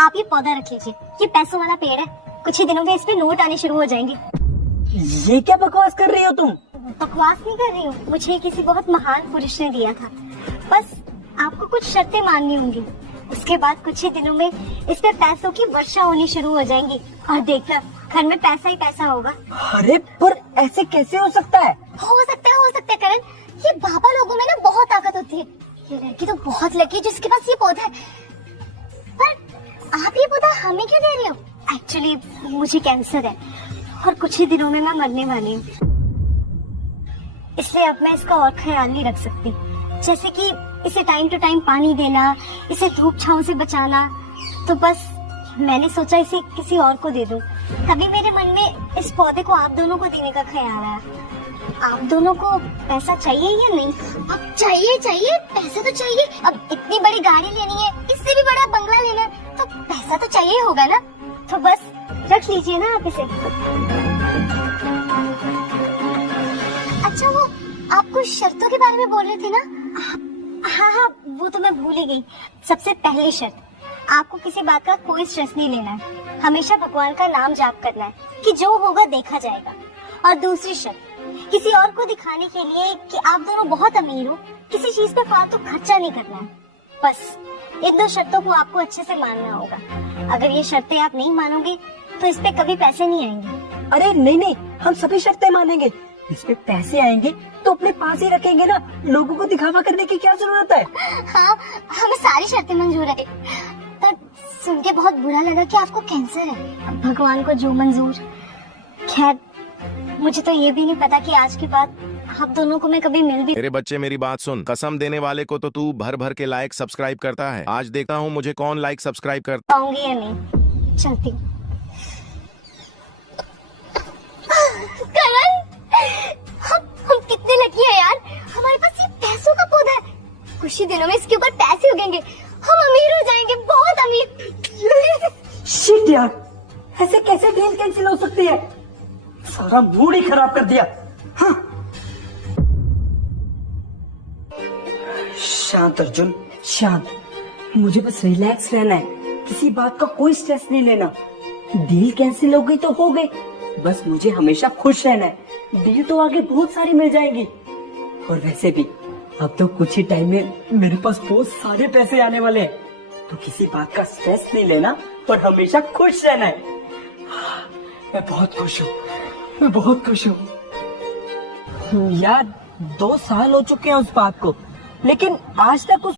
आप ये पौधा रख लीजिए, ये पैसों वाला पेड़ है, कुछ ही दिनों में इस पे नोट आने शुरू हो जाएंगे। ये क्या बकवास कर रही हो तुम? बकवास नहीं कर रही हूँ, मुझे किसी बहुत महान पुरुष ने दिया था। बस आपको कुछ शर्तें माननी होंगी, उसके बाद कुछ ही दिनों में इस पे पैसों की वर्षा होनी शुरू हो जाएंगी और देखना घर में पैसा ही पैसा होगा। अरे पर ऐसे कैसे हो सकता है? हो सकता है करण, ये बाबा लोगों में ना बहुत ताकत होती है। ये लड़की तो बहुत लकी है जिसके पास ये पौधा है। पर आप ये पौधा हमें क्यों दे रहे हो? एक्चुअली मुझे कैंसर है और कुछ ही दिनों में मैं मरने वाली हूँ, इसलिए अब मैं इसका और ख्याल नहीं रख सकती। जैसे कि इसे टाइम टू टाइम पानी देना, इसे धूप छांव से बचाना। तो बस मैंने सोचा इसे किसी और को दे दूं। तभी मेरे मन में इस पौधे को आप दोनों को देने का ख्याल आया। आप दोनों को पैसा चाहिए या नहीं? अब चाहिए पैसा तो चाहिए। अब इतनी बड़ी गाड़ी लेनी है, इससे भी बड़ा बंगला लेना है, तो पैसा तो चाहिए होगा ना। तो बस रख लीजिए ना आप इसे। अच्छा, वो आप कुछ शर्तों के बारे में बोल रहे थे ना? हाँ, वो तो मैं भूल ही गई। सबसे पहली शर्त, आपको किसी बात का कोई स्ट्रेस नहीं लेना है। हमेशा भगवान का नाम जाप करना है कि जो होगा देखा जाएगा। और दूसरी शर्त, किसी और को दिखाने के लिए कि आप दोनों बहुत अमीर हो, किसी चीज पे फालतू खर्चा नहीं करना है। बस इन 2 शर्तों को आपको अच्छे से मानना होगा। अगर ये शर्तें आप नहीं मानोगे तो इस पे कभी पैसे नहीं आएंगे। अरे नहीं, हम सभी शर्तें मानेंगे। इस पे पैसे आएंगे तो अपने पास ही रखेंगे ना, लोगों को दिखावा करने की क्या जरूरत है? हाँ, हमें सारी शर्तें मंजूर है। पर सुन के बहुत बुरा लगा कि आपको कैंसर है। अब भगवान को जो मंजूर। खैर, मुझे तो ये भी नहीं पता कि आज के बाद आप दोनों को मैं कभी मिल भी। मेरे बच्चे मेरी बात सुन, कसम देने वाले को तो तू भर भर के लाइक सब्सक्राइब करता है। आज देखता हूँ मुझे कौन लाइक सब्सक्राइब करता। पाऊंगी या नहीं, चलती हूँ। हम कितने लकी हैं यार, हमारे पास ये पैसों का पौधा है। कुछ ही दिनों में इसके ऊपर पैसे उगेंगे, हम अमीर हो जाएंगे, बहुत अमीर। शिट यार, ऐसे कैसे डील कैंसिल हो सकती है? सारा मूड ही खराब कर दिया। हाँ। शांत अर्जुन, शांत। मुझे बस रिलैक्स रहना है, किसी बात का कोई स्ट्रेस नहीं लेना। डील कैंसिल हो गई तो हो गई, बस मुझे हमेशा खुश रहना है। डील तो आगे बहुत सारी मिल जाएगी। और वैसे भी अब तो कुछ ही टाइम में मेरे पास बहुत सारे पैसे आने वाले हैं, तो किसी बात का स्ट्रेस नहीं लेना और हमेशा खुश रहना है। मैं बहुत खुश हूँ यार। 2 साल हो चुके हैं उस बात को, लेकिन आज तक उस